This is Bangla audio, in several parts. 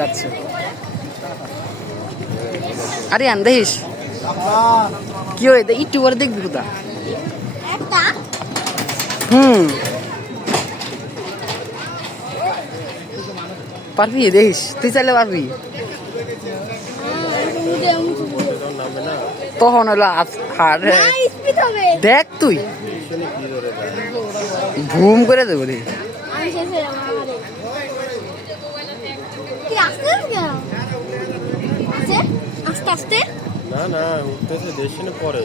যাচ্ছে আরে আন দেখিস কি হয় একটু করে দেখবি কোথা পারবি দেখিস তুই চাইলে পারবি তখন হলো দেখ তুই ভুম করে দেবো রে আস্তে আস্তে না না উঠতেছে দেশে পরে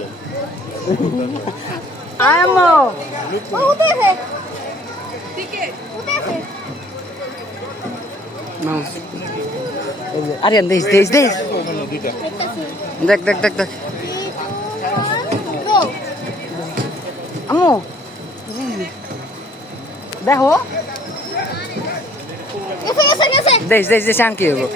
আরে দেখ দেখ দেখ দেখ দেখ দেখ দেখ আম্মু দেখো দেখ দেখ দেখ কি হবো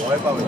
ভয় পাবে